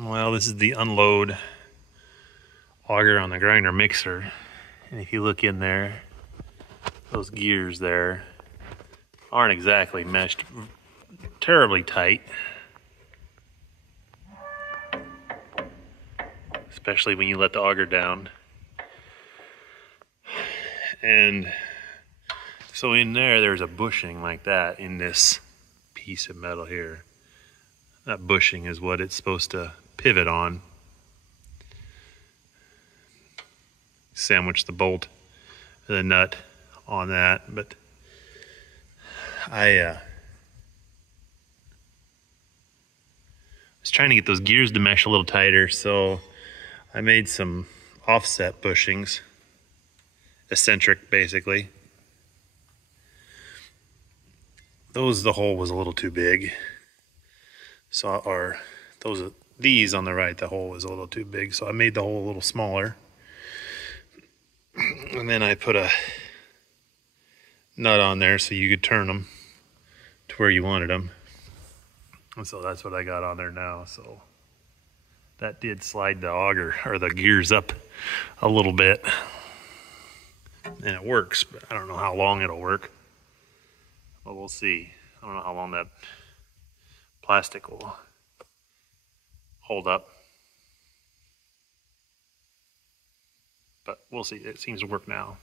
Well, this is the unload auger on the grinder mixer. And if you look in there, those gears there aren't exactly meshed terribly tight. Especially when you let the auger down. And so in there's a bushing like that in this piece of metal here. That bushing is what it's supposed to pivot on. Sandwich the bolt, the nut on that, but I was trying to get those gears to mesh a little tighter, so I made some offset bushings, eccentric basically. The hole was a little too big, so these on the right, the hole was a little too big, so I made the hole a little smaller. And then I put a nut on there so you could turn them to where you wanted them. And so that's what I got on there now. So that did slide the auger or the gears up a little bit. And it works, but I don't know how long it'll work. But we'll see. I don't know how long that plastic will hold up. But we'll see. It seems to work now.